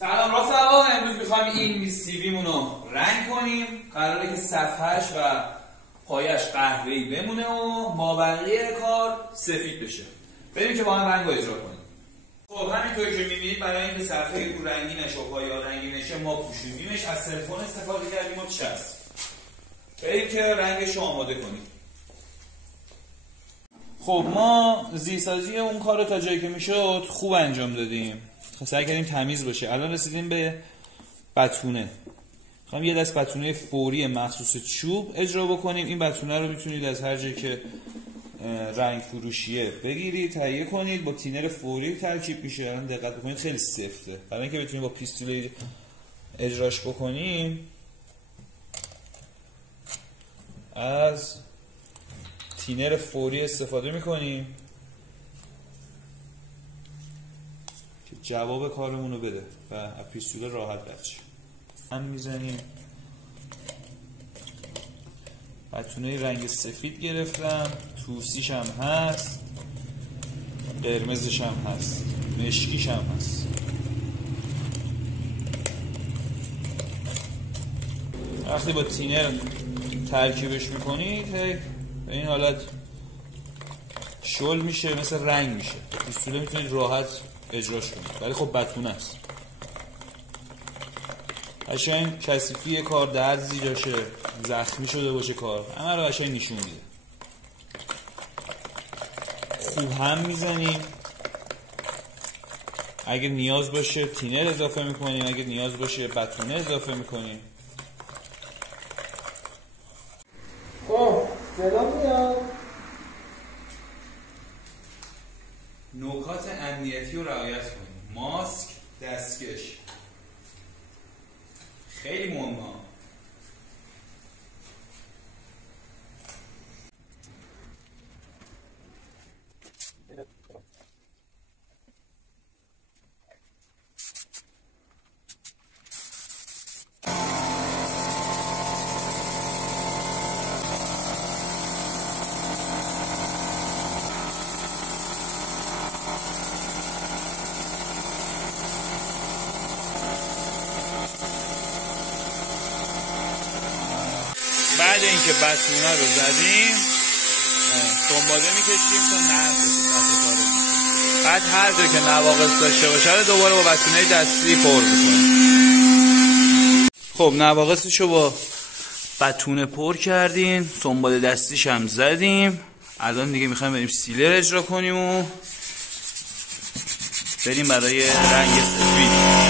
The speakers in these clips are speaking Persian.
سلام رفقا، امروز میخوایم این سیویمون رو رنگ کنیم. قراره که صفحهش و پایش قهوه‌ای بمونه و مابقی کار سفید بشه. بریم که با هم رنگ رو اجرا کنیم. خب همینطوری که میبینید برای اینکه صفحه رو رنگی نشه و پایا رنگی نشه ما پوشوندیمش، از تلفن استفاده کردیم و چسب. بریم که رنگش رو آماده کنیم. خب ما زیرسازی اون کار رو تا جایی که میشد خوب انجام دادیم. سعی کردیم تمیز باشه. الان رسیدیم به بتونه. میخوام یه دست بتونه فوری مخصوص چوب اجرا بکنیم. این بتونه رو میتونید از هر جایی که رنگ فروشیه بگیرید، تهیه کنید. با تینر فوری ترکیب میشه. الان دقت بکنید خیلی سفته. برای اینکه بتونیم با پیستول اجراش بکنیم از تینر فوری استفاده میکنیم که جواب کارمون رو بده و از پیستول راحت بچه هم میزنیم. بتونه رنگ سفید گرفتم، توسیش هم هست، قرمزش هم هست، مشکیش هم هست. وقتی با تینر ترکیبش میکنید به این حالت شل میشه، مثل رنگ میشه. پیستوله میتونید راحت اجراش کنید، ولی خب بتونه است. قشنگ کثیفی کار، درزی داشته، زخمی شده باشه کار، همه رو قشنگ نشون میده. خوب هم میزنیم. اگه نیاز باشه تینر اضافه میکنیم، اگه نیاز باشه بتونه اضافه میکنیم. خب سلام میاد. نکات امنیتی رو رعایت کنیم. ماسک، دستکش خیلی مهمه. بعد اینکه بتونه رو زدیم سنباده میکشیم تا نرم بشه سطح کارمون. بعد هر جا که نواقص داشته باشه رو دوباره با بتونه دستی پر میکنیم. خب نواقصش رو با بتونه پر کردیم، سنباده دستیش هم زدیم. الان دیگه میخوایم بریم سیلر اجرا کنیم و بریم برای رنگ سفید.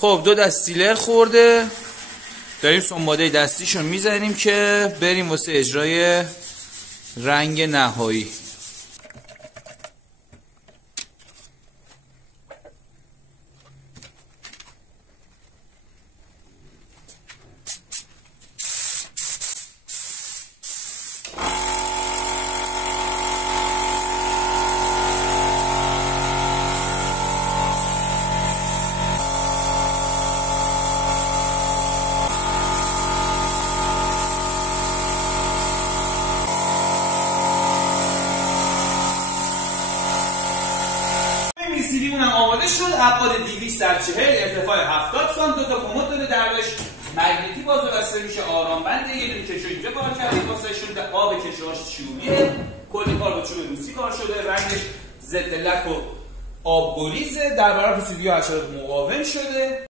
خب 2 دست سیلر خورده، داریم سنباده دستیشو میزنیم که بریم واسه اجرای رنگ نهایی. سیویمون هم آماده شد. ابعاد 240 ارتفاع 70 سانت، 2 تا کمد داره، درش مگنیتی باز و بسته میشه، آرام بنده، یه دونه کشو اینجا کار کردیم واسهشون، آب کشوهاش چوبیه، کلی کار با چوب روسی کار شده، رنگش ضد لک و آب گریزه، در برابر پیچیدگی حشرات مقاوم شده.